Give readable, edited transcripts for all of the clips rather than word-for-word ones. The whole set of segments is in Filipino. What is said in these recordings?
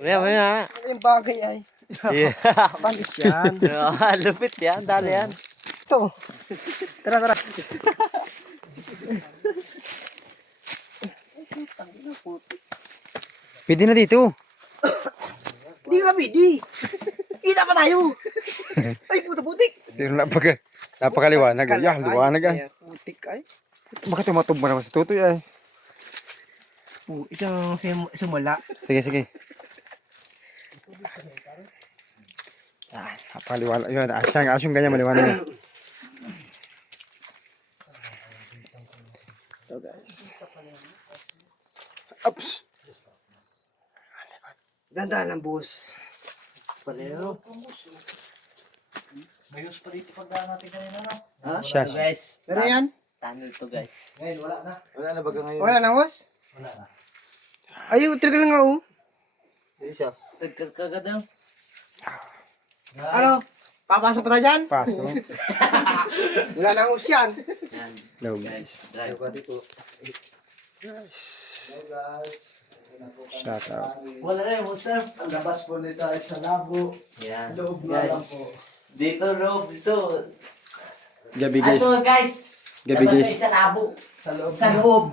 Maya. Ano yung bagay ay? Yeah. Balis yan. Lupit yan, dali yan. Ito. Tara. Pwede na dito. Hindi ka pwede. Kita pa tayo. Ay, putik. Pero napakaliwanag. Liwanag ay. Putik ay. Bakit tumatog mo naman sa tutoy ay? Ito ang simula. Sige. Napakaliwanag. Yun, asyang ganyan maliwanag yan. So guys. Oops. Ganda ng bus. Palero. Mayos pa dito pagdaan natin kanina, no? Ha? Siya. Guys, Pero yan? tunnel to guys. Ngayon, wala na. Wala na baga ngayon. Wala na, boss? Wala na. Ay, utri ka lang nga, oh. Hindi siya. Kagad daw. Ano? Papasok pa tayo dyan? Paso. Wala na hose yan. Yan. No. Guys, drive. dito. Hello guys. Shout out. Wala rin, sir. Ang labas po nito ay sa labo. Yan. Loob na lang Guys, po. dito, Rob, dito. Gabi guys. Ano, guys? Gabi Labas guys. sa isa labo. Sa loob. Sa loob.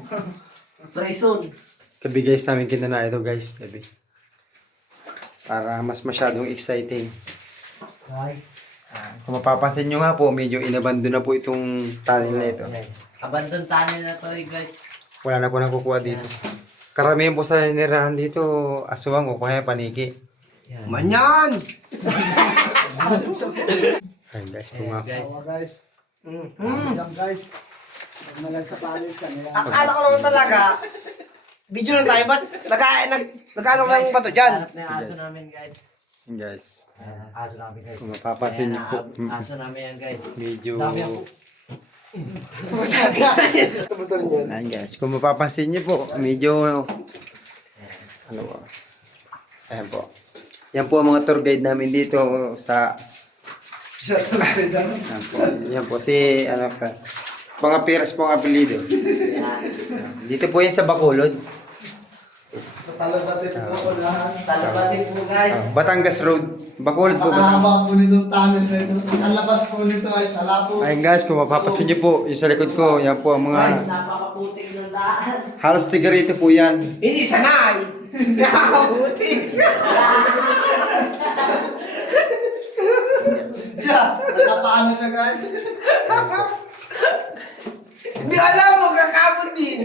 Prison. Gabi guys namin kita na ito guys. Gabi. Para mas masyadong exciting. Ay. Kung mapapansin nyo nga po, medyo inabandon na po itong tunnel na ito. Abandon tunnel na to, guys. Wala na po nakukuha dito. Karamihan po sa nirahan dito, aswang o kaya paniki. Manyan! Ayun guys, po nga. Guys. Sawa guys. Lang guys. Huwag na lang sa palis kanila. Akala ko naman talaga, video lang tayo, ba't nagkano lang ba ito dyan? Hanap na yung aso namin, guys. Ayun guys. Aso namin guys. Kung mapapansin nyo po, Aso namin yan, guys. medyo... Dami ako. Ayun guys, kung mapapansin nyo po, medyo... Ano po? Ayan po. Yan po ang mga tour guide namin dito sa... Yan po. Yan po si... Ano pa? Mga Piras po ang apelido. Yan. Dito po yan sa Bacolod. Sa talabatin po ako lahat. Talabatin po, guys. Batangas Road. Bacolod po. Makahaba po nitong tunnel na ito. Ang labas po nito ay sa labo. Ayun guys, kung mapapansin nyo po, yung sa likod ko, yan po ang Guys, mga... napakaputing ng daan. Halos tigarito po yan. Hindi sanay! Nakakabuti! Nakapaano siya guys? Hindi alam, magkakabot din!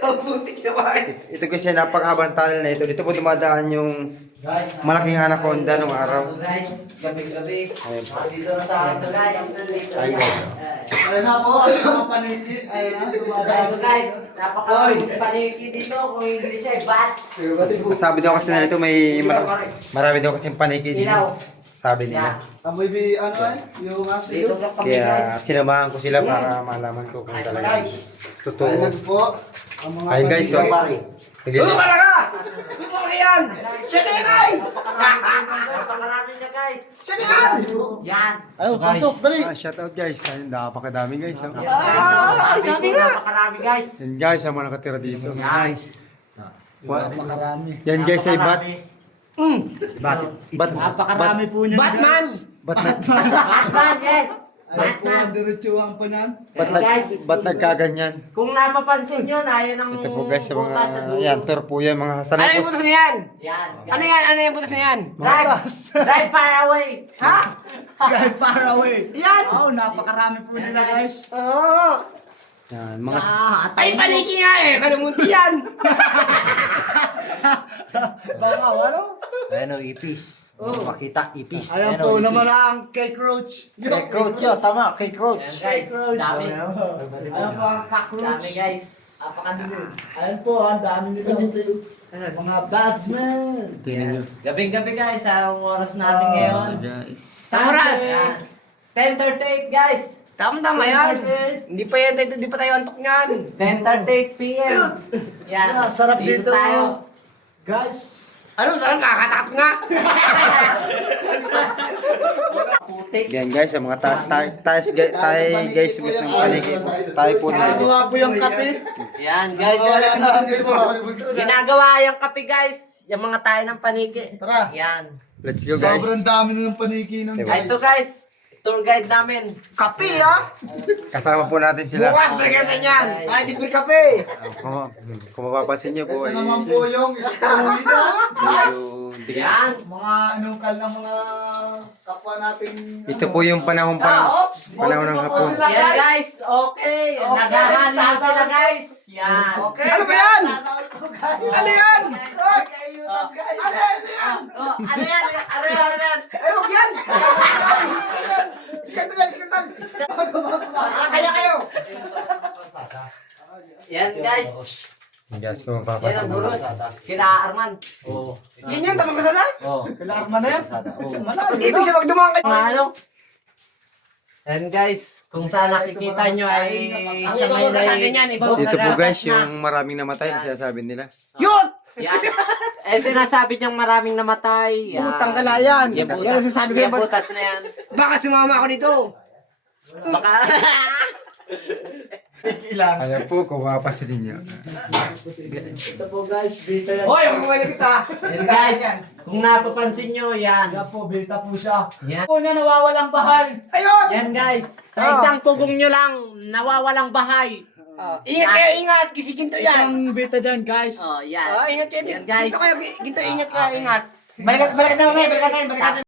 Mabuti naman! Ito kasi napakahabang tunnel na ito. Dito po dumadaan yung Guys, malaking anaconda nung araw. so guys, gabi-gabi. Ayun po. Dito sa ato, guys. Nandito Ayun, yan. guys. Ayun na po, ang mga paniti. Ayun na, Ito, dumadaan. guys. Napakaraming paniki dito. Kung English ay bat. Sabi daw kasi na ito may marami daw kasing paniki dito. Ilaw. Sabi Yan. nila. Amoy bi, ano ay? Yung aso Dito yun. lang kami, guys. Kaya sinamahan ko sila para malaman ko kung talaga totoo. Ayun po. Ang mga Ayun guys, paniti. so, Ano talaga? Ano talaga yan? Siya na yan ay! Napakarami niya, guys. Siya na yan! Yan. Ayun, pasok, dali. shout out guys. Ayun, napakadami guys. Oh. Ah, dami nga! Napakarami, guys. Yan guys, ang mga nakatira dito. Guys. Napakarami. Yan guys ay bat. Napakarami po niyan Batman! guys. Batman, yes. Ayun po ang diretsuhan po niyan. Ba't nagkaganyan? Kung napapansin nyo, na yan ang Ito po guys sa mga, butas sa dulo. yan, tour po yan, mga Ano sanay yung po. butas na yan? Yan. Ano yan? Ano yung butas na yan? Drive far away. Ha? Guys, far away. Yan! Oh, napakarami po nila guys. Oo! Yan, mga, Ay, paniki nga eh! Kalamunti yan! Baka, ano? Ayan o, ipis. Makita, ipis. Ayan po naman ang cake roach. Cake roach yun, tama, cake Yan, roach. guys. Dami. Ayan po ang cockroach. Dami, guys. Napakadumi. Ayan po, ang dami nila. Mga batsmen. tingnan nyo. Gabing-gabi, guys. Ang oras natin ngayon. Guys. Sa oras! Yan. 10:38, guys. Tama-tama yan! Hindi pa yan, hindi pa tayo antok niyan! 10:38 p.m. Yan. Yeah, sarap dito. tayo. Guys, Ano, sarang nakakatakot nga. Yan guys, sa mga tayo guys gusto ng paniki. Tayo po dito. Nagawa po yung kape. Yan, guys. Ginagawa yung kape, guys. Yung mga tayo ng paniki. Tara. Yan. Let's go guys. Sobrang dami na ng paniki ng guys. Ito, guys. Tour guide namin. Kape, ha? Kasama po natin sila. Bukas, balikan na yan. Ay, di free kape. Kung mapapansin niyo po Ito ay naman po yung story na. Guys. medyo Yan. Mga inungkal ng mga kapwa nating... ito po yung panahon ng hapon. Yan, guys. Okay. Naghahanap na sila, guys. Yan. Okay. Ano ba yan? Sana all po, guys. Ano yan? Ay, kayo na, guys. Ano yan? Ano yan? Ano yan? Ay, huwag yan. Skandal. Kaya kayo. Yan, guys. Guys, kung Yan mapapansin ang niyo. bulos. Kina Arman. Yan yun, tamang kasala. Kailangan man na yan. Ibig sa magdumang kayo. Mga ano? And guys, kung saan nakikita nyo ay siya ngayon ay Dito po guys, yung maraming namatay na sinasabi nila. Yun! Yan. Eh sinasabi niyang maraming namatay. Yan. Butang galayan. Yan, Yan ang sinasabi ko yan, yung butas na yan. baka sumama ako dito. Baka... Ayan po, kung mapapansin niyo. Ito po, guys. Bita yan. Hoy, mamamali kita. Yan guys, kung napapansin nyo, yan. Yan po, bita po siya. Yan. Po niya nawawalang bahay. Ayun! Yan guys, sa isang pugong nyo lang, nawawalang bahay. Ingat kayo, ingat. Kasi ginto yan. Ang bita dyan, guys. Oh, yan. Ingat kayo. Yan, guys. Ginto kayo, ginto, ingat kayo, ingat. Balikan na mamaya, balikan tayo.